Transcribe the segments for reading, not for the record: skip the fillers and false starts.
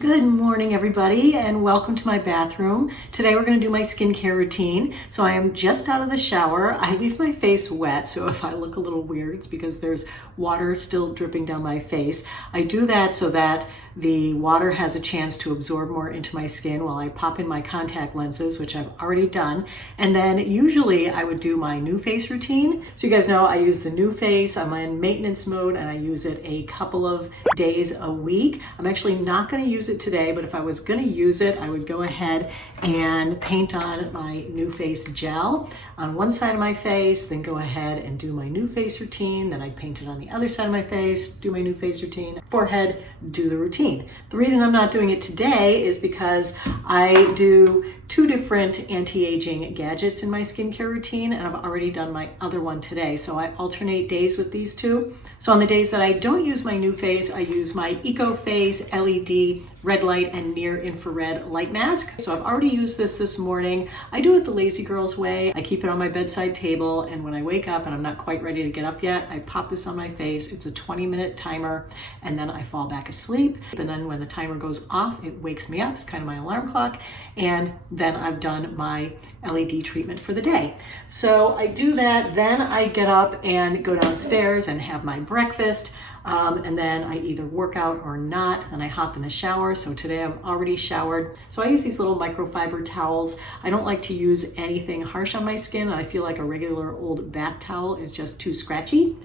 Good morning, everybody, and welcome to my bathroom. Today we're going to do my skincare routine. So I am just out of the shower. I leave my face wet, so if I look a little weird, it's because there's water still dripping down my face. I do that so that the water has a chance to absorb more into my skin while I pop in my contact lenses, which I've already done. And then usually I would do my new face routine. So you guys know I use the new face. I'm in maintenance mode and I use it a couple of days a week. I'm actually not going to use it today, but if I was going to use it, I would go ahead and paint on my new face gel on one side of my face, then go ahead and do my new face routine. Then I'd paint it on the other side of my face, do my new face routine, forehead, do the routine. The reason I'm not doing it today is because I do two different anti-aging gadgets in my skincare routine, and I've already done my other one today. So I alternate days with these two. So on the days that I don't use my new face, I use my Eco Face LED red light and near infrared light mask. So I've already used this morning. I do it the lazy girl's way. I keep it on my bedside table, and when I wake up and I'm not quite ready to get up yet, I pop this on my face. It's a 20-minute timer, and then I fall back asleep. And then when the timer goes off, it wakes me up. It's kind of my alarm clock. And then I've done my LED treatment for the day. So I do that, then I get up and go downstairs and have my breakfast. And then I either work out or not, and I hop in the shower. So today I've already showered. So I use these little microfiber towels. I don't like to use anything harsh on my skin. I feel like a regular old bath towel is just too scratchy.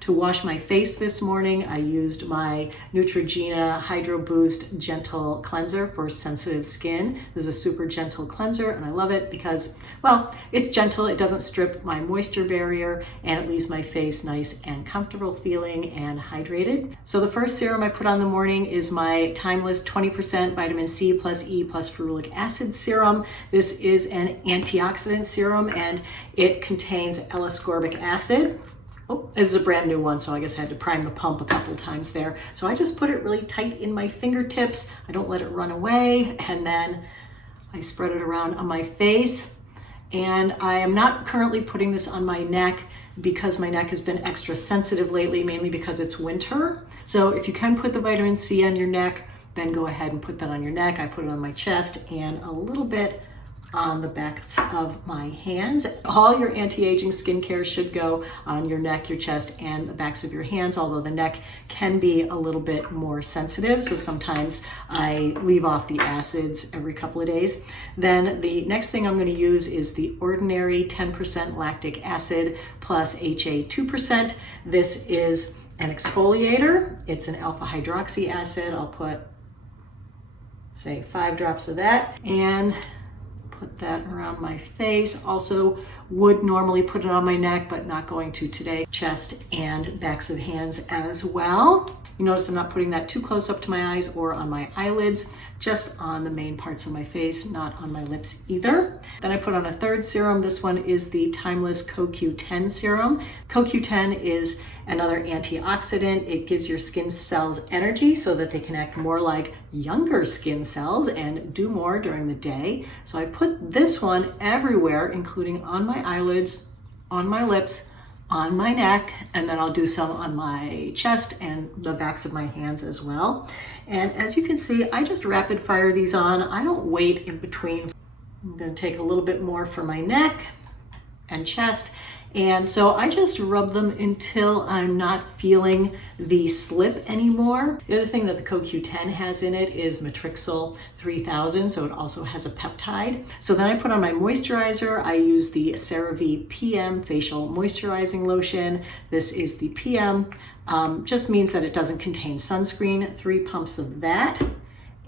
To wash my face this morning, I used my Neutrogena Hydro Boost Gentle Cleanser for sensitive skin. This is a super gentle cleanser, and I love it because, well, it's gentle, it doesn't strip my moisture barrier, and it leaves my face nice and comfortable feeling and hydrated. So the first serum I put on in the morning is my Timeless 20% Vitamin C plus E plus Ferulic Acid Serum. This is an antioxidant serum, and it contains L-ascorbic acid. Oh, this is a brand new one, so I guess I had to prime the pump a couple times there. So I just put it really tight in my fingertips. I don't let it run away, and then I spread it around on my face. And I am not currently putting this on my neck because my neck has been extra sensitive lately, mainly because it's winter. So if you can put the vitamin C on your neck, then go ahead and put that on your neck. I put it on my chest and a little bit on the backs of my hands. All your anti-aging skincare should go on your neck, your chest, and the backs of your hands, although the neck can be a little bit more sensitive, so sometimes I leave off the acids every couple of days. Then the next thing I'm going to use is the Ordinary 10% lactic acid plus HA 2%. This is an exfoliator. It's an alpha hydroxy acid. I'll put, say, 5 drops of that, and put that around my face. Also would normally put it on my neck, but not going to today. Chest and backs of hands as well. You notice I'm not putting that too close up to my eyes or on my eyelids, just on the main parts of my face, not on my lips either. Then I put on a third serum. This one is the Timeless CoQ10 serum. CoQ10 is another antioxidant. It gives your skin cells energy so that they can act more like younger skin cells and do more during the day. So I put this one everywhere, including on my eyelids, on my lips, on my neck, and then I'll do some on my chest and the backs of my hands as well. And as you can see, I just rapid fire these on. I don't wait in between. I'm going to take a little bit more for my neck and chest. And so I just rub them until I'm not feeling the slip anymore. The other thing that the CoQ10 has in it is Matrixyl 3000, so it also has a peptide. So then I put on my moisturizer. I use the CeraVe PM Facial Moisturizing Lotion. This is the PM. Just means that it doesn't contain sunscreen. 3 pumps of that.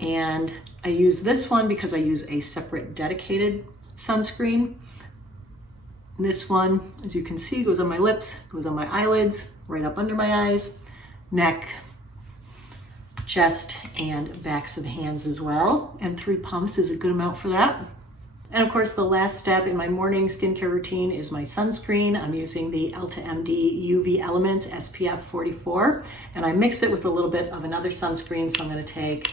And I use this one because I use a separate dedicated sunscreen. This one, as you can see, goes on my lips, goes on my eyelids, right up under my eyes, neck, chest, and backs of hands as well. And 3 pumps is a good amount for that. And of course, the last step in my morning skincare routine is my sunscreen. I'm using the EltaMD UV Elements SPF 44, and I mix it with a little bit of another sunscreen. So I'm going to take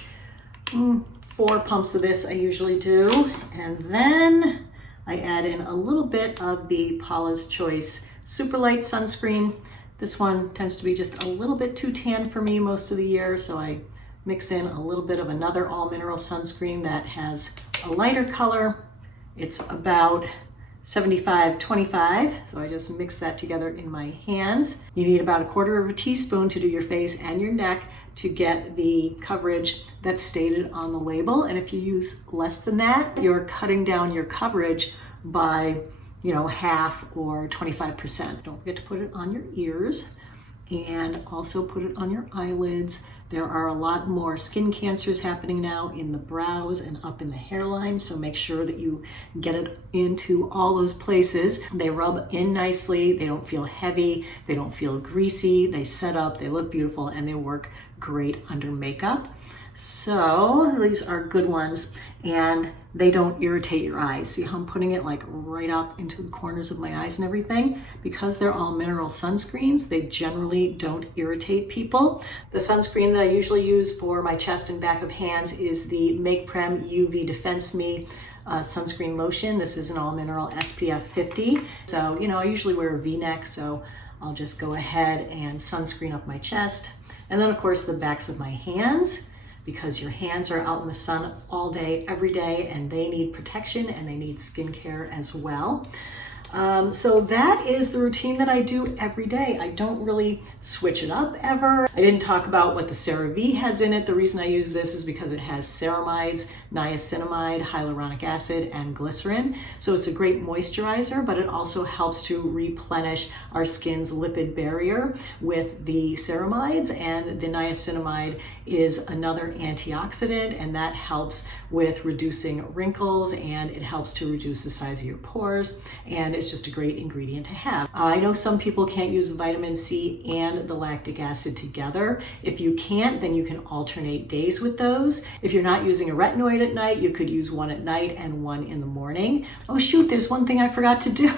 4 pumps of this, I usually do, and then I add in a little bit of the Paula's Choice Super Light Sunscreen. This one tends to be just a little bit too tan for me most of the year, so I mix in a little bit of another all mineral sunscreen that has a lighter color. It's about 75-25, so I just mix that together in my hands. You need about 1/4 teaspoon to do your face and your neck to get the coverage that's stated on the label. And if you use less than that, you're cutting down your coverage by, half or 25%. Don't forget to put it on your ears and also put it on your eyelids. There are a lot more skin cancers happening now in the brows and up in the hairline, so make sure that you get it into all those places. They rub in nicely, they don't feel heavy, they don't feel greasy, they set up, they look beautiful, and they work great under makeup. So these are good ones, and they don't irritate your eyes. See how I'm putting it like right up into the corners of my eyes and everything? Because they're all mineral sunscreens, they generally don't irritate people. The sunscreen that I usually use for my chest and back of hands is the Make Prem UV Defense Me sunscreen lotion. This is an all mineral SPF 50. So, I usually wear a V-neck, so I'll just go ahead and sunscreen up my chest. And then of course the backs of my hands, because your hands are out in the sun all day, every day, and they need protection and they need skincare as well. So that is the routine that I do every day. I don't really switch it up ever. I didn't talk about what the CeraVe has in it. The reason I use this is because it has ceramides, niacinamide, hyaluronic acid, and glycerin. So it's a great moisturizer, but it also helps to replenish our skin's lipid barrier with the ceramides, and the niacinamide is another antioxidant, and that helps with reducing wrinkles, and it helps to reduce the size of your pores, and it's just a great ingredient to have. I know some people can't use the vitamin C and the lactic acid together. If you can't, then you can alternate days with those. If you're not using a retinoid at night, you could use one at night and one in the morning. Oh shoot, there's one thing I forgot to do.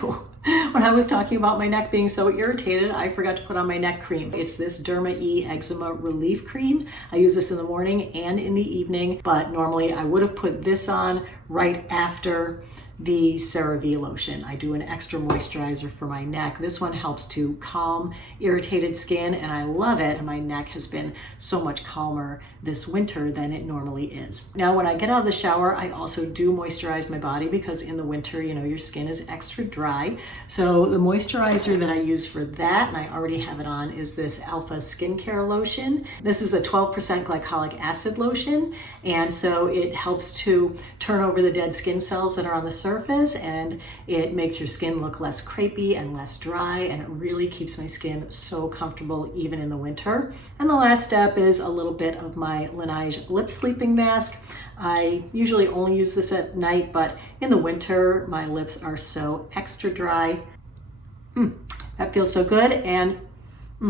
When I was talking about my neck being so irritated, I forgot to put on my neck cream. It's this Derma-E Eczema Relief Cream. I use this in the morning and in the evening, but normally I would have put this on right after the CeraVe lotion. I do an extra moisturizer for my neck. This one helps to calm irritated skin, and I love it. And my neck has been so much calmer this winter than it normally is. Now, when I get out of the shower, I also do moisturize my body, because in the winter, your skin is extra dry. So the moisturizer that I use for that, and I already have it on, is this Alpha Skincare Lotion. This is a 12% glycolic acid lotion, and so it helps to turn over the dead skin cells that are on the surface, and it makes your skin look less crepey and less dry, and it really keeps my skin so comfortable even in the winter. And the last step is a little bit of my Laneige lip sleeping mask. I usually only use this at night, but in the winter my lips are so extra dry. That feels so good, and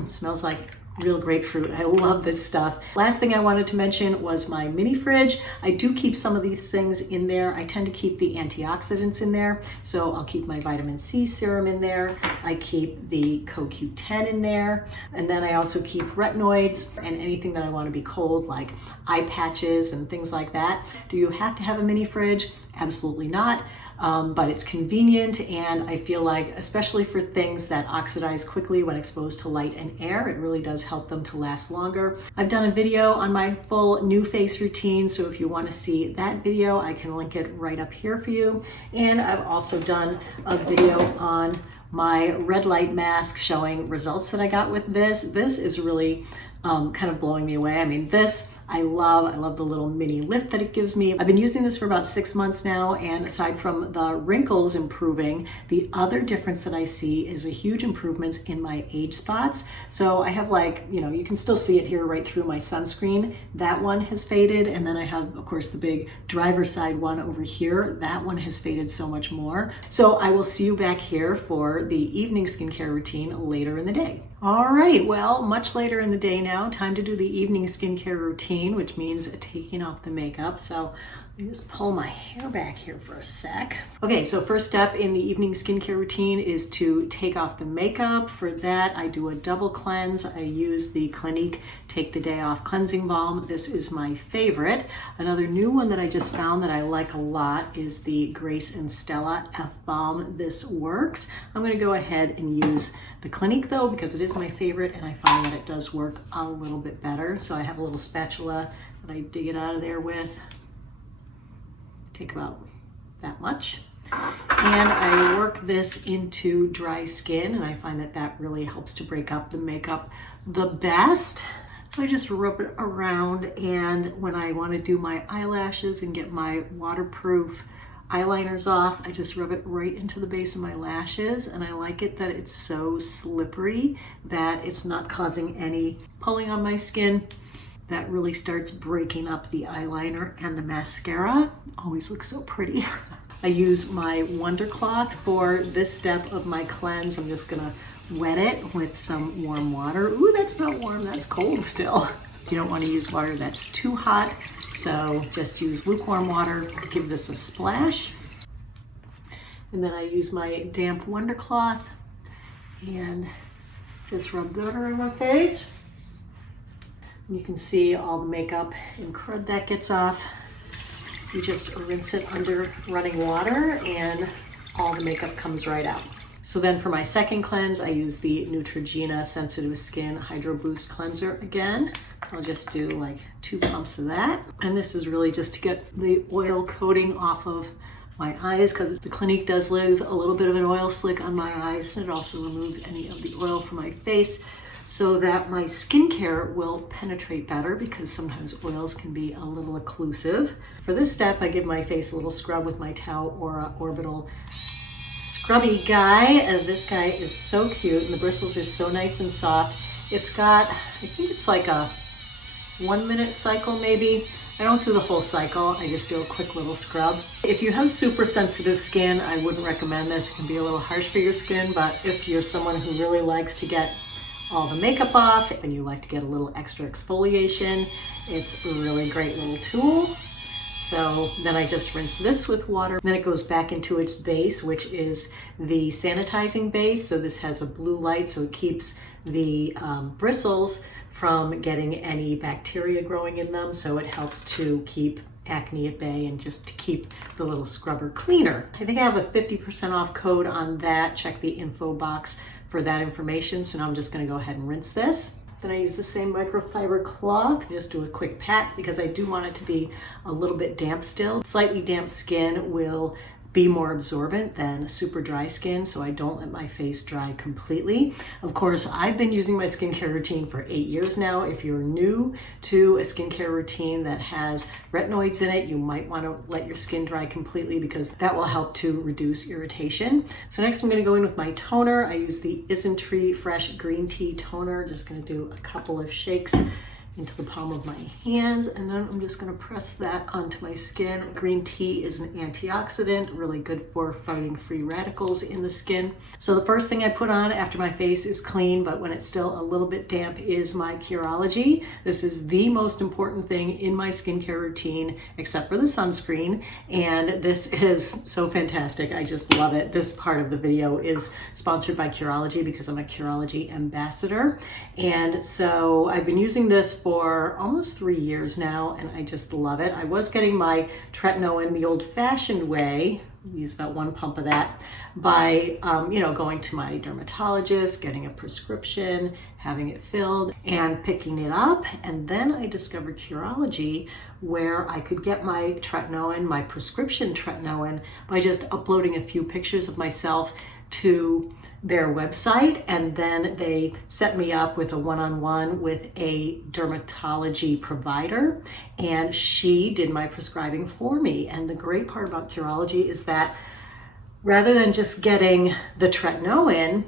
smells like real grapefruit. I love this stuff. Last thing I wanted to mention was my mini fridge. I do keep some of these things in there. I tend to keep the antioxidants in there. So I'll keep my vitamin C serum in there. I keep the CoQ10 in there. And then I also keep retinoids and anything that I want to be cold, like eye patches and things like that. Do you have to have a mini fridge? Absolutely not. But it's convenient, and I feel like, especially for things that oxidize quickly when exposed to light and air, it really does help them to last longer. I've done a video on my full new face routine, so if you want to see that video, I can link it right up here for you. And I've also done a video on my red light mask showing results that I got with this. This is really kind of blowing me away. I mean, this I love the little mini lift that it gives me. I've been using this for about 6 months now, and aside from the wrinkles improving, the other difference that I see is a huge improvements in my age spots. So I have, like, you can still see it here right through my sunscreen. That one has faded, and then I have, of course, the big driver's side one over here. That one has faded so much more. So I will see you back here for the evening skincare routine later in the day. All right, well, much later in the day now, time to do the evening skincare routine, which means taking off the makeup. So let me just pull my hair back here for a sec. Okay, so first step in the evening skincare routine is to take off the makeup. For that, I do a double cleanse. I use the Clinique Take the Day Off Cleansing Balm. This is my favorite. Another new one that I just found that I like a lot is the Grace and Stella F Balm. This works. I'm gonna go ahead and use the Clinique though, because it is is my favorite, and I find that it does work a little bit better. So I have a little spatula that I dig it out of there with. Take about that much. And I work this into dry skin, and I find that that really helps to break up the makeup the best. So I just rub it around, and when I want to do my eyelashes and get my waterproof eyeliners off, I just rub it right into the base of my lashes, and I like it that it's so slippery that it's not causing any pulling on my skin. That really starts breaking up the eyeliner, and the mascara always looks so pretty. I use my Wonder Cloth for this step of my cleanse. I'm just gonna wet it with some warm water. Ooh, that's not warm, that's cold still. You don't want to use water that's too hot, so just use lukewarm water. Give this a splash. And then I use my damp Wonder Cloth and just rub that around my face. You can see all the makeup and crud that gets off. You just rinse it under running water and all the makeup comes right out. So then for my second cleanse, I use the Neutrogena Sensitive Skin Hydro Boost Cleanser again. I'll just do like 2 pumps of that. And this is really just to get the oil coating off of my eyes, because the Clinique does leave a little bit of an oil slick on my eyes. And it also removes any of the oil from my face, so that my skincare will penetrate better, because sometimes oils can be a little occlusive. For this step, I give my face a little scrub with my Tao Aura Orbital Scrubby guy. And this guy is so cute, and the bristles are so nice and soft. It's got, I think it's like a 1 minute cycle maybe. I don't do the whole cycle, I just do a quick little scrub. If you have super sensitive skin, I wouldn't recommend this. It can be a little harsh for your skin, but if you're someone who really likes to get all the makeup off and you like to get a little extra exfoliation, it's a really great little tool. So then I just rinse this with water. Then it goes back into its base, which is the sanitizing base. So this has a blue light, so it keeps the bristles from getting any bacteria growing in them. So it helps to keep acne at bay and just to keep the little scrubber cleaner. I think I have a 50% off code on that. Check the info box for that information. So now I'm just gonna go ahead and rinse this. Then I use the same microfiber cloth, just do a quick pat, because I do want it to be a little bit damp still. Slightly damp skin will be more absorbent than super dry skin, so I don't let my face dry completely. Of course, I've been using my skincare routine for 8 years now. If you're new to a skincare routine that has retinoids in it, you might want to let your skin dry completely, because that will help to reduce irritation. So next I'm going to go in with my toner. I use the Isntree Fresh Green Tea Toner. Just going to do a couple of shakes into the palm of my hands, and then I'm just going to press that onto my skin. Green tea is an antioxidant, really good for fighting free radicals in the skin. So the first thing I put on after my face is clean, but when it's still a little bit damp, is my Curology. This is the most important thing in my skincare routine, except for the sunscreen, and this is so fantastic. I just love it. This part of the video is sponsored by Curology because I'm a Curology ambassador, and so I've been using this for almost 3 years now, and I just love it. I was getting my tretinoin the old-fashioned way, use about 1 pump of that, by going to my dermatologist, getting a prescription, having it filled, and picking it up. And then I discovered Curology, where I could get my tretinoin, my prescription tretinoin, by just uploading a few pictures of myself to their website, and then they set me up with a one-on-one with a dermatology provider, and she did my prescribing for me. And the great part about Curology is that rather than just getting the tretinoin,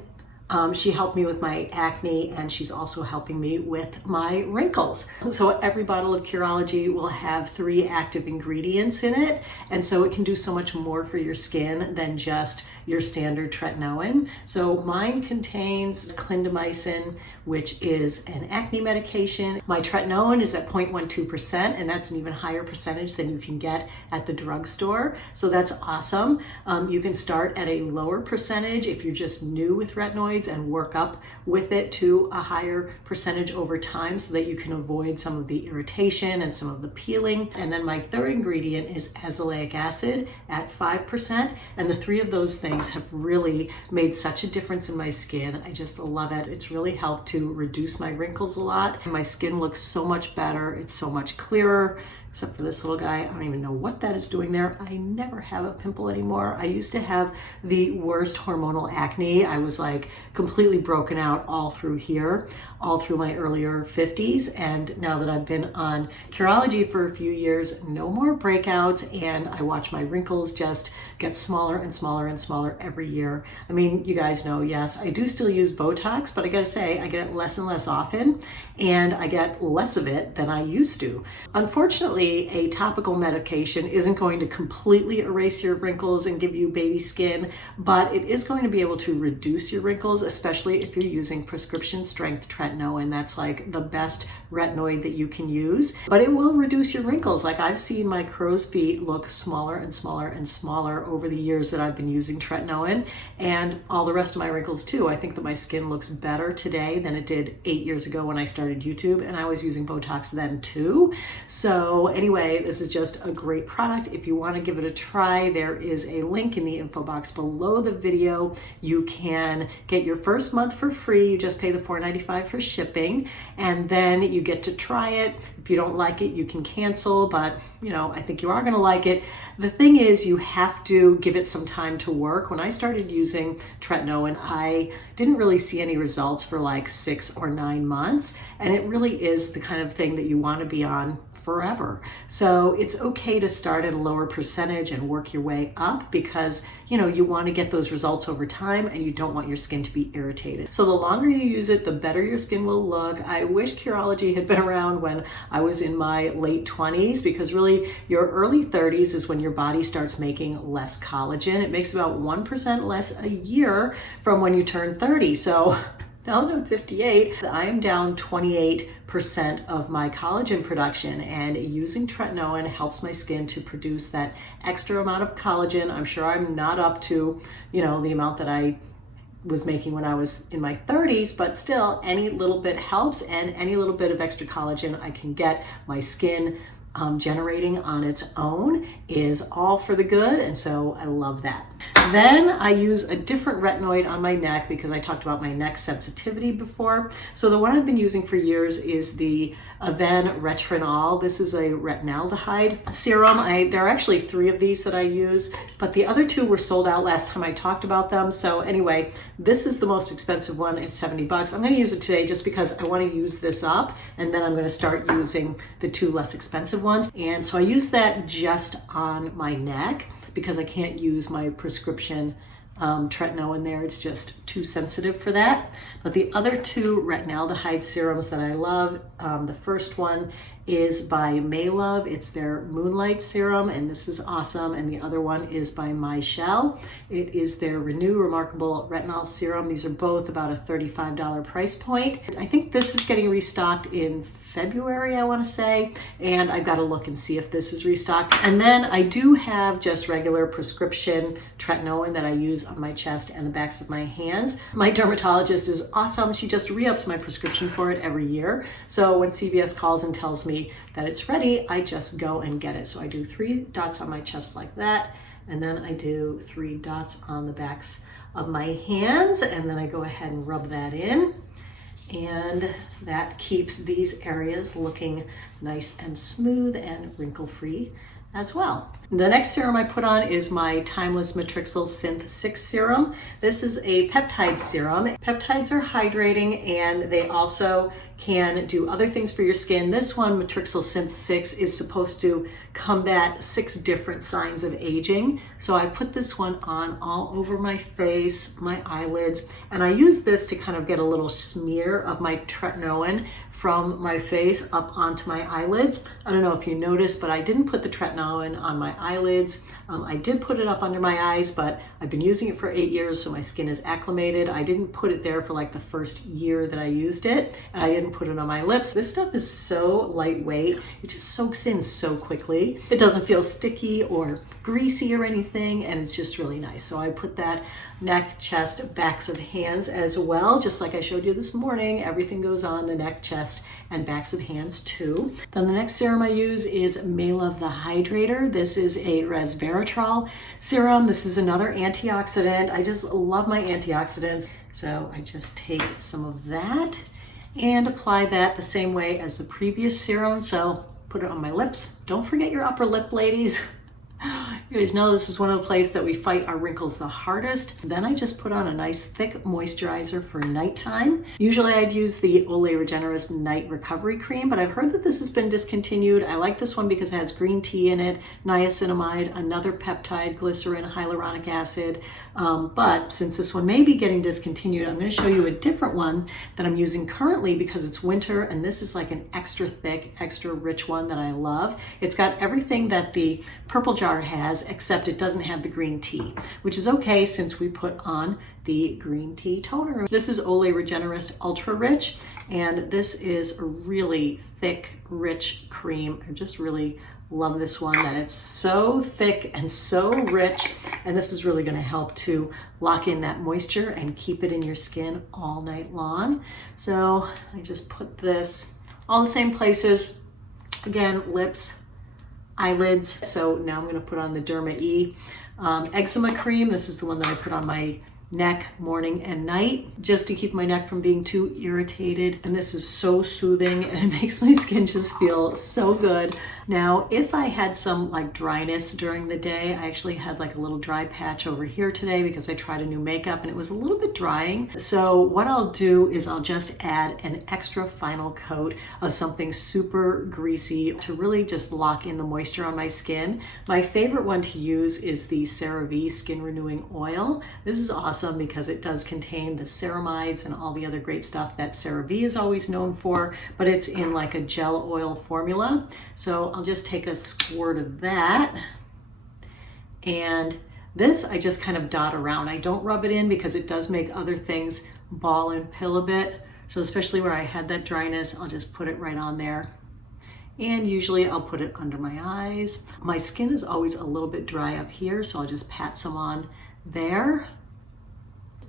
she helped me with my acne, and she's also helping me with my wrinkles. So every bottle of Curology will have 3 active ingredients in it, and so it can do so much more for your skin than just your standard tretinoin. So mine contains clindamycin, which is an acne medication. My tretinoin is at 0.12%, and that's an even higher percentage than you can get at the drugstore. So that's awesome. You can start at a lower percentage if you're just new with retinoids, retinoids and work up with it to a higher percentage over time so that you can avoid some of the irritation and some of the peeling. And then my third ingredient is azelaic acid at 5%. And the three of those things have really made such a difference in my skin. I just love it. It's really helped to reduce my wrinkles a lot. My skin looks so much better. It's so much clearer. Except for this little guy. I don't even know what that is doing there. I never have a pimple anymore. I used to have the worst hormonal acne. I was like completely broken out all through here, all through my earlier 50s. And now that I've been on Curology for a few years, no more breakouts. And I watch my wrinkles just get smaller and smaller and smaller every year. I mean, you guys know, yes, I do still use Botox, but I gotta say, I get it less and less often, and I get less of it than I used to. Unfortunately, a topical medication isn't going to completely erase your wrinkles and give you baby skin, but it is going to be able to reduce your wrinkles, especially if you're using prescription strength tretinoin. That's like the best retinoid that you can use, but it will reduce your wrinkles. Like I've seen my crow's feet look smaller and smaller and smaller over the years that I've been using tretinoin, and all the rest of my wrinkles too. I think that my skin looks better today than it did 8 years ago when I started YouTube, and I was using Botox then too. So anyway, this is just a great product. If you want to give it a try, there is a link in the info box below the video. You can get your first month for free. You just pay the $4.95 for shipping, and then you get to try it. If you don't like it, you can cancel, but you know, I think you are going to like it. The thing is, you have to give it some time to work. When I started using tretinoin, I didn't really see any results for like 6 or 9 months, and it really is the kind of thing that you want to be on forever. So it's okay to start at a lower percentage and work your way up, because you know, you want to get those results over time and you don't want your skin to be irritated. So the longer you use it, the better your skin will look. I wish Curology had been around when I was in my late 20s, because really your early 30s is when your body starts making less collagen. It makes about 1% less a year from when you turn 30. So now that I'm 58, I am down 28% of my collagen production, and using tretinoin helps my skin to produce that extra amount of collagen. I'm sure I'm not up to, you know, the amount that I was making when I was in my 30s, but still any little bit helps, and any little bit of extra collagen I can get my skin generating on its own is all for the good, and so I love that. Then I use a different retinoid on my neck because I talked about my neck sensitivity before. So the one I've been using for years is the Retin-a. This is a retinaldehyde serum. There are actually 3 of these that I use, but the other 2 were sold out last time I talked about them. So anyway, this is the most expensive one. It's $70. I'm going to use it today just because I want to use this up, and then I'm going to start using the 2 less expensive ones. And so I use that just on my neck because I can't use my prescription tretinoin there. It's just too sensitive for that. But the other 2 retinaldehyde serums that I love, the first one is by Maylove. It's their Moonlight Serum, and this is awesome. And the other one is by Michelle. It is their Renew Remarkable Retinol Serum. These are both about a $35 price point. I think this is getting restocked in February, I want to say, and I've got to look and see if this is restocked. And then I do have just regular prescription tretinoin that I use on my chest and the backs of my hands. My dermatologist is awesome. She just re-ups my prescription for it every year. So when CVS calls and tells me that it's ready, I just go and get it. So I do 3 dots on my chest like that, and then I do 3 dots on the backs of my hands, and then I go ahead and rub that in. And that keeps these areas looking nice and smooth and wrinkle-free as well. The next serum I put on is my Timeless Matrixyl Synth 6 serum. This is a peptide serum. Peptides are hydrating, and they also can do other things for your skin. This one, Matrixyl Synth 6, is supposed to combat 6 different signs of aging. So I put this one on all over my face, my eyelids, and I use this to kind of get a little smear of my tretinoin from my face up onto my eyelids. I don't know if you noticed, but I didn't put the tretinoin on my eyelids. I did put it up under my eyes, but I've been using it for 8 years, so my skin is acclimated. I didn't put it there for like the first year that I used it, and I didn't put it on my lips. This stuff is so lightweight. It just soaks in so quickly. It doesn't feel sticky or greasy or anything, and it's just really nice. So I put that neck, chest, backs of hands as well, just like I showed you this morning. Everything goes on the neck, chest, and backs of hands too. Then the next serum I use is May Love the Hydrator. This is a resveratrol serum. This is another antioxidant. I just love my antioxidants. So I just take some of that and apply that the same way as the previous serum. So put it on my lips. Don't forget your upper lip, ladies. You guys know this is one of the places that we fight our wrinkles the hardest. Then I just put on a nice thick moisturizer for nighttime. Usually I'd use the Olay Regenerist Night Recovery Cream, but I've heard that this has been discontinued. I like this one because it has green tea in it, niacinamide, another peptide, glycerin, hyaluronic acid. But since this one may be getting discontinued, I'm going to show you a different one that I'm using currently because it's winter, and this is like an extra thick, extra rich one that I love. It's got everything that the purple jar has, except it doesn't have the green tea, which is okay since we put on the green tea toner. This is Olay Regenerist Ultra Rich, and this is a really thick, rich cream. I just really love this one, that it's so thick and so rich, and this is really going to help to lock in that moisture and keep it in your skin all night long. So I just put this all the same places, again, lips, eyelids. So now I'm going to put on the Derma E eczema cream. This is the one that I put on my neck morning and night, just to keep my neck from being too irritated. And this is so soothing, and it makes my skin just feel so good. Now, if I had some like dryness during the day, I actually had like a little dry patch over here today because I tried a new makeup and it was a little bit drying. So what I'll do is I'll just add an extra final coat of something super greasy to really just lock in the moisture on my skin. My favorite one to use is the CeraVe Skin Renewing Oil. This is awesome because it does contain the ceramides and all the other great stuff that CeraVe is always known for, but it's in like a gel oil formula. So I'll just take a squirt of that, and this I just kind of dot around. I don't rub it in because it does make other things ball and pill a bit. So especially where I had that dryness, I'll just put it right on there. And usually I'll put it under my eyes. My skin is always a little bit dry up here, so I'll just pat some on there.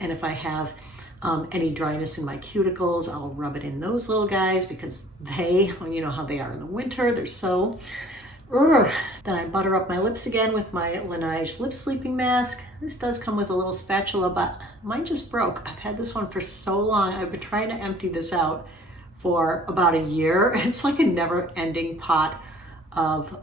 And if I have any dryness in my cuticles, I'll rub it in those little guys because they, you know how they are in the winter, they're so Then I butter up my lips again with my Laneige lip sleeping mask. This does come with a little spatula, but mine just broke. I've had this one for so long. I've been trying to empty this out for about a year. It's like a never-ending pot of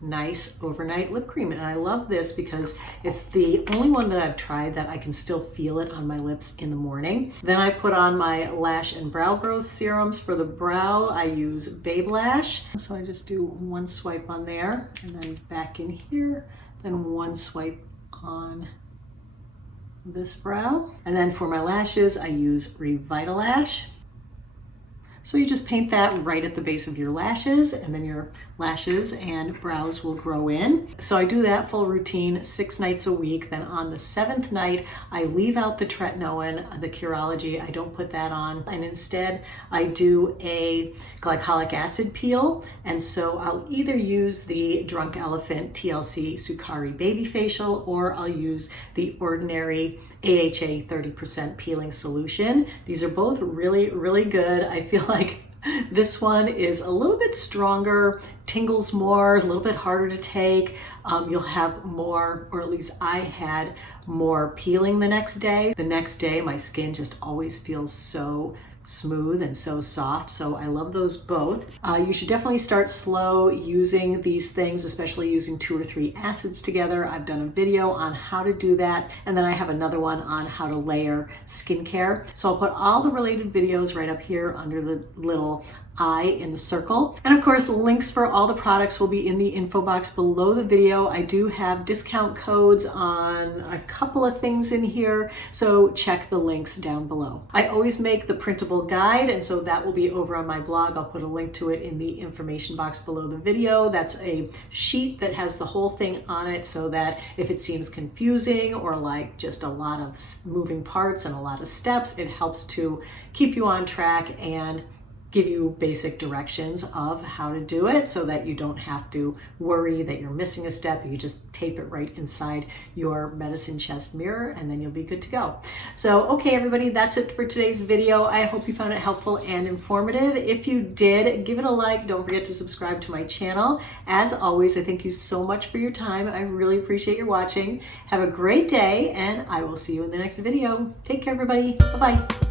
nice overnight lip cream, and I love this because it's the only one that I've tried that I can still feel it on my lips in the morning. Then I put on my lash and brow growth serums. For the brow, I use Babe Lash, so I just do one swipe on there and then back in here, then one swipe on this brow. And then for my lashes, I use Revitalash. So you just paint that right at the base of your lashes, and then your lashes and brows will grow in. So I do that full routine 6 nights a week. Then on the 7th night, I leave out the tretinoin, the Curology. I don't put that on. And instead, I do a glycolic acid peel. And so I'll either use the Drunk Elephant TLC Sukari Baby Facial, or I'll use the ordinary AHA 30% peeling solution. These are both really, really good. I feel like this one is a little bit stronger, tingles more, a little bit harder to take. You'll have more, or at least I had more peeling the next day. The next day, my skin just always feels so smooth and so soft. So I love those both. You should definitely start slow using these things, especially using 2 or 3 acids together. I've done a video on how to do that. And then I have another one on how to layer skincare. So I'll put all the related videos right up here under the little eye in the circle. And of course, links for all the products will be in the info box below the video. I do have discount codes on a couple of things in here, so check the links down below. I always make the printable guide, and so that will be over on my blog. I'll put a link to it in the information box below the video. That's a sheet that has the whole thing on it, so that if it seems confusing or like just a lot of moving parts and a lot of steps, it helps to keep you on track and give you basic directions of how to do it so that you don't have to worry that you're missing a step. You just tape it right inside your medicine chest mirror and then you'll be good to go. So, okay, everybody, that's it for today's video. I hope you found it helpful and informative. If you did, give it a like. Don't forget to subscribe to my channel. As always, I thank you so much for your time. I really appreciate your watching. Have a great day, and I will see you in the next video. Take care, everybody. Bye-bye.